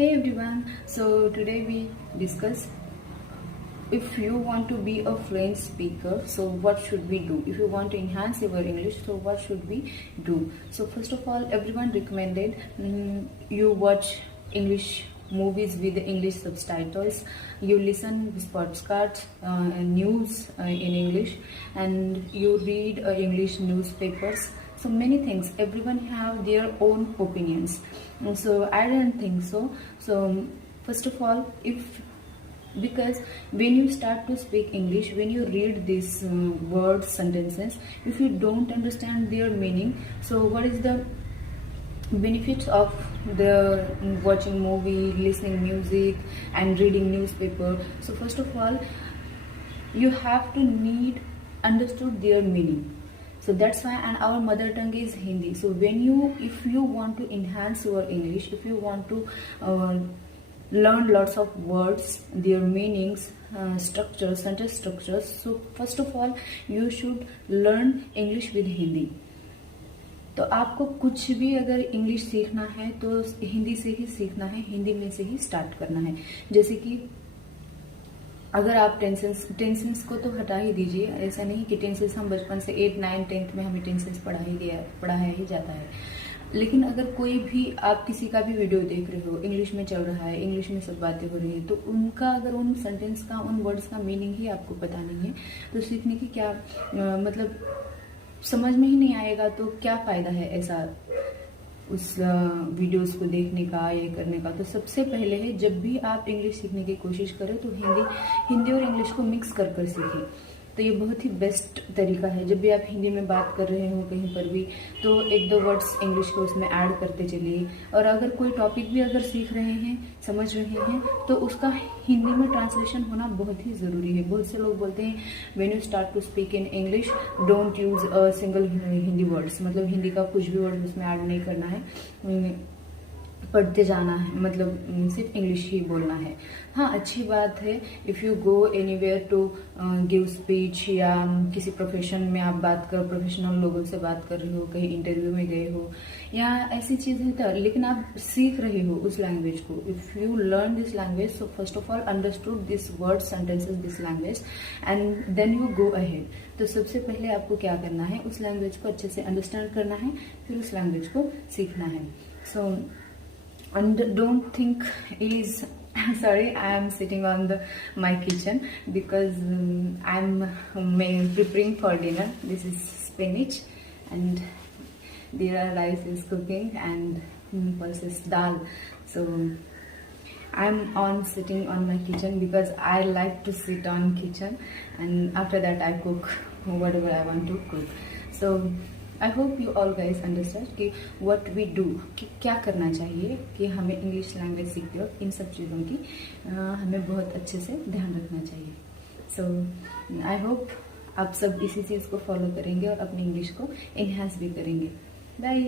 Hey everyone, so today we discuss if you want to be a fluent speaker, so what should we do? If you want to enhance your English, so what should we do? So first of all, everyone recommended you watch English movies with English subtitles, you listen with podcasts and news in English, and you read English newspapers. So many things, everyone have their own opinions, so I don't think so. So first of all, if because when you start to speak English, when you read these words, sentences, if you don't understand their meaning, so what is the benefits of the watching movie, listening music and reading newspaper? So first of all, you have to need understood their meaning. So that's why, and our mother tongue is Hindi. So if you want to enhance your English, if you want to learn lots of words, their meanings, structures, sentence structures, so first of all you should learn English with Hindi. तो आपको कुछ भी अगर English सीखना है तो हिंदी से ही सीखना है, हिंदी में से ही स्टार्ट करना है. जैसे कि अगर आप टेंसेंस को तो हटा ही दीजिए, ऐसा नहीं कि टेंसेंस हम बचपन से 8, 9, 10th में हमें टेंसेंस पढ़ाया ही जाता है. लेकिन अगर कोई भी आप किसी का भी वीडियो देख रहे हो, इंग्लिश में चल रहा है, इंग्लिश में सब बातें हो रही है, तो उनका अगर उन सेंटेंस का, उन वर्ड्स का मीनिंग ही आपको पता नहीं है तो सीखने की क्या मतलब समझ में ही नहीं आएगा, तो क्या फायदा है ऐसा उस वीडियोस को देखने का, ये करने का. तो सबसे पहले है, जब भी आप इंग्लिश सीखने की कोशिश करें तो हिंदी और इंग्लिश को मिक्स कर सीखें. तो ये बहुत ही बेस्ट तरीका है. जब भी आप हिंदी में बात कर रहे हो कहीं पर भी, तो 1-2 वर्ड्स इंग्लिश के उसमें ऐड करते चलिए. और अगर कोई टॉपिक भी अगर सीख रहे हैं, समझ रहे हैं, तो उसका हिंदी में ट्रांसलेशन होना बहुत ही ज़रूरी है. बहुत से लोग बोलते हैं when you start to speak in English don't use a single Hindi words, मतलब हिंदी का कुछ भी वर्ड उसमें ऐड नहीं करना है, पढ़ते जाना है, मतलब सिर्फ इंग्लिश ही बोलना है. हाँ, अच्छी बात है. If you go anywhere to give speech, या किसी प्रोफेशन में आप प्रोफेशनल लोगों से बात कर रहे हो, कहीं इंटरव्यू में गए हो या ऐसी चीज़ है तो, लेकिन आप सीख रहे हो उस लैंग्वेज को. If you learn this language, so first of all understood this word, sentences, this language, and then you go ahead. तो सबसे पहले आपको क्या करना है, उस लैंग्वेज को अच्छे से अंडरस्टैंड करना है, फिर उस लैंग्वेज को सीखना है. सो and don't think is sorry, I am sitting on my kitchen because I'm preparing for dinner. This is spinach and there are rice is cooking and pulses dal. So I'm sitting on my kitchen because I like to sit on kitchen, and after that I cook whatever I want to cook. So I hope you all guys understand कि what we do, कि क्या करना चाहिए कि हमें English language सीखते वक्त इन सब चीज़ों की हमें बहुत अच्छे से ध्यान रखना चाहिए. सो आई होप आप सब इसी चीज़ को फॉलो करेंगे और अपनी इंग्लिश को इन्हांस भी करेंगे. बाय.